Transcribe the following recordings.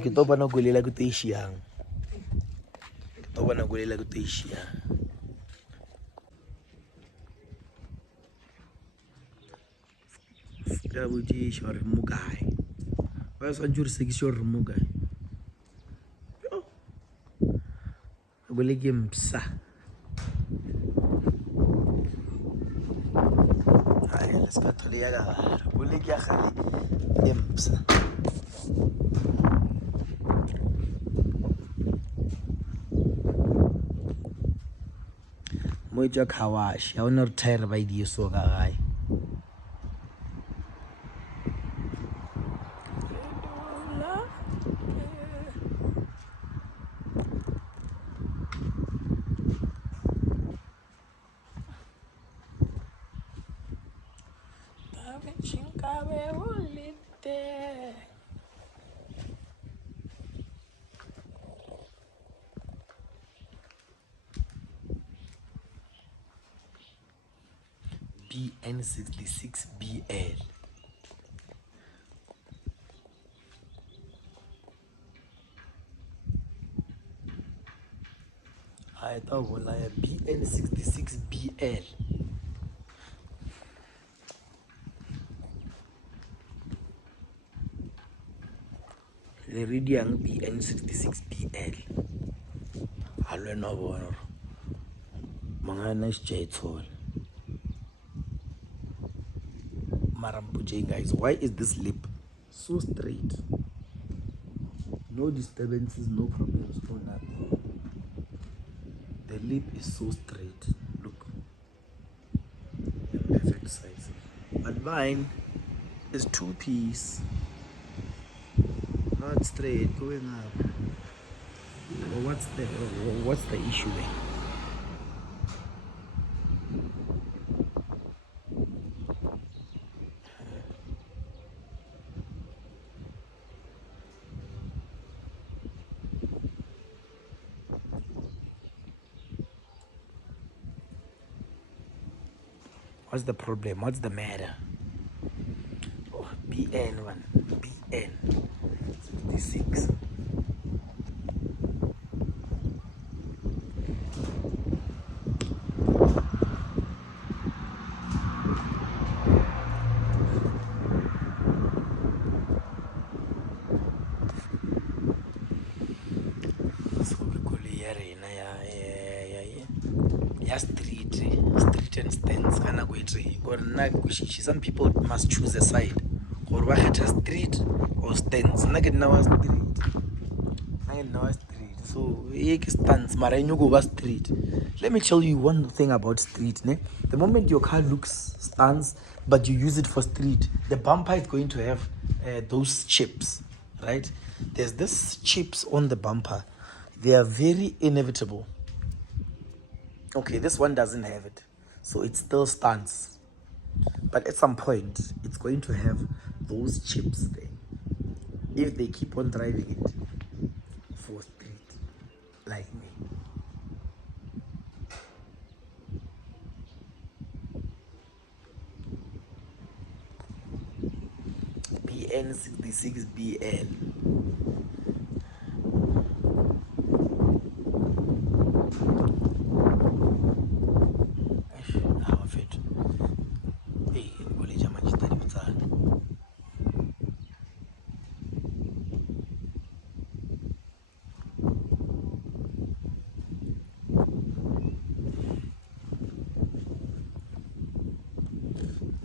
ke to bona golela go teishiang. Ke to bona golela go teishiang. Ska botse shore mo kae. Ba sa jure se ke shore mo kae. Gole ke mpsa. Ai, let's go to the other. Gole ke gale mpsa. Mo ja khawash, ya ona retire ba di so ka gae. BN66BL. I thought well, BN66BL. Le reading BN66BL. I don't know what. Mangana is J-Toll. Marampuche guys, why is this lip so straight? No disturbances, no problems, no nothing. The lip is so straight. Look, perfect size. But mine is 2-piece, not straight, going up. Or what's the issue there? What's the problem? What's the matter? Oh, BN1, BN66. So we call it street and stands. Some people must choose a side. Or street or stands. So stands street. Let me tell you one thing about street. The moment your car looks stands, but you use it for street, the bumper is going to have those chips, right? There's this chips on the bumper. They are very inevitable. Okay, this one doesn't have it, so it still stands. But at some point, it's going to have those chips there. If they keep on driving it for street, like me. BN66BL.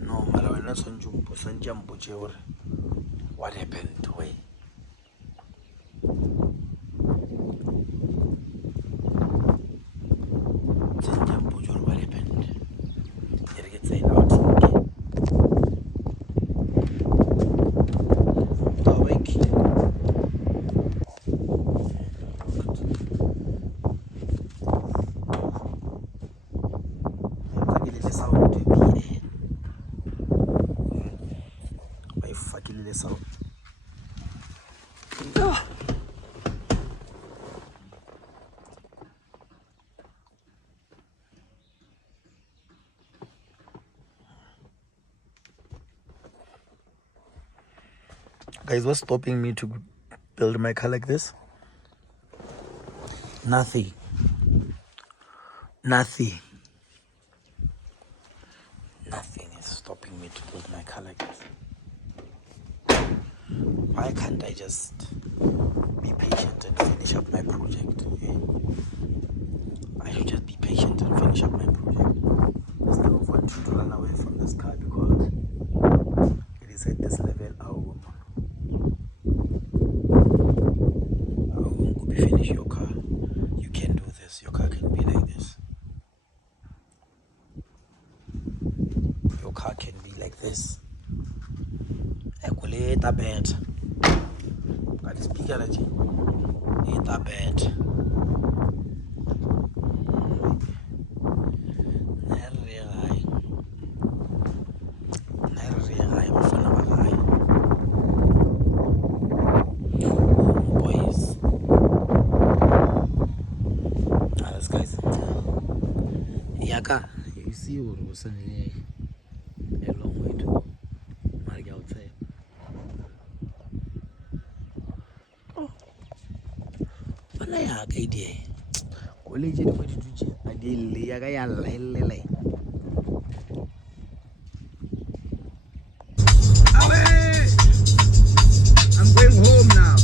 No, Marawena Sanjumbo, Sanjambo Jewel. What happened to it? Sanjambo Jewel, what happened? You get say out. Guys, what's stopping me to build my car like this? Nothing. Nothing is stopping me to build my car like this. Why can't I just be patient and finish up my project? Okay? I should just be patient and finish up my project instead of wanting to run away from this car because it is at this level. Nkupi, finish your car. You can do this. Your car can be like this. Your car can be like this. Equalate bed. Got speaker at it bed. You see what was a long way to go. My outside. Oh, what I have idea. College, what did you do? I did lay a guy. I'm going home now.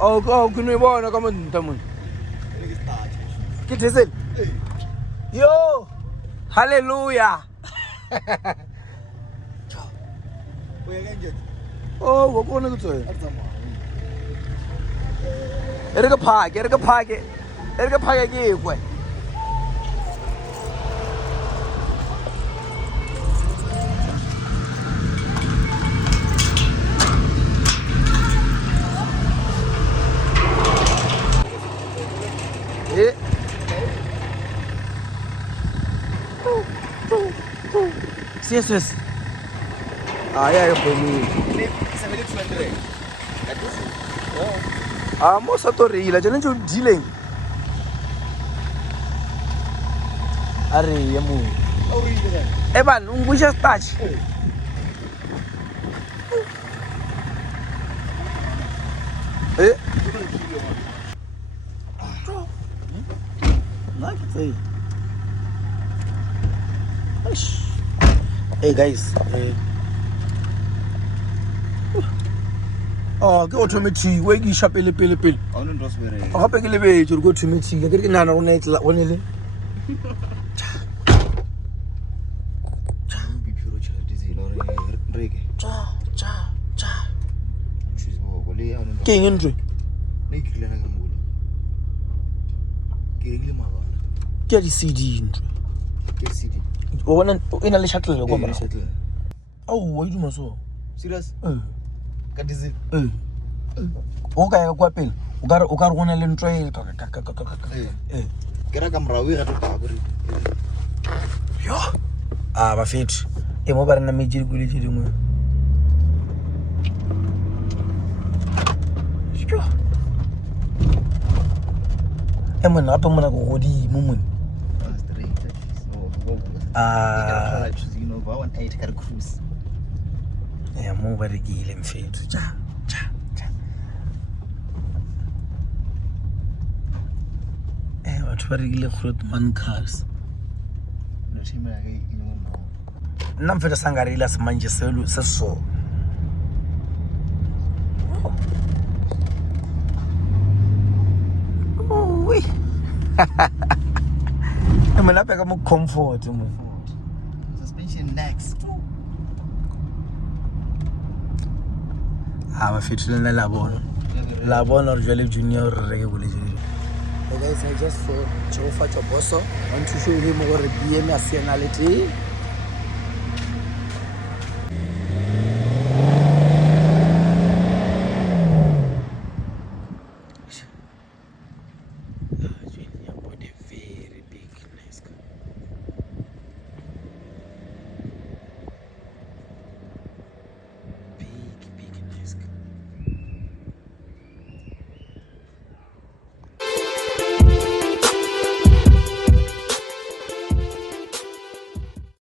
Oh, kunibona kama ntamun. Ke diesel. Yo. Hallelujah. Oh, go kona ke tswe. Ere ke phake ke kwe. Yes. Yeah, for me. Mo sa to re ila jana jo dileng. Are ye mo. Eban, ungusha touch. Hey guys. Oh, ke automatic we ke sha pele. Ha o ntwa se bereka. Ga pe ke lebetse re go automatic ke re ke nana rona itla one le. Bipiro tšha diesel ore reke. Cha. Choose bo le ya no. Ke eng ntwe? Ne ke lena ka mogolo. Ke rekile mabana. Ke di CD ntwe. Ke CD. O bona ina le shuttle go mara. Shuttle. Oh, wa duma so. Serious? Ka diesel. O ka ya kwa pele. O ka re gona le ntwe ka. Ke ra ka morao e ga to ka gore. Yo. Ba fit. Mo ba rena mejiri go le tse dingwe. Mona apa mona go godimo mona. You know, ba 18 ka cruise. Mo ba re ke ile mfethu. Cha. Batho ba rekile Grootman cars. No shimela ke ino mo. Nna mfethu sangarila semanje selo se so. Ui. Mona pe ka mo comfort mo. Suspension next. Ba fethu le la bona re jwale junior re ke bole jele. Hey guys, I just saw Chofa Choboso. I want to show him gore BM a sienality.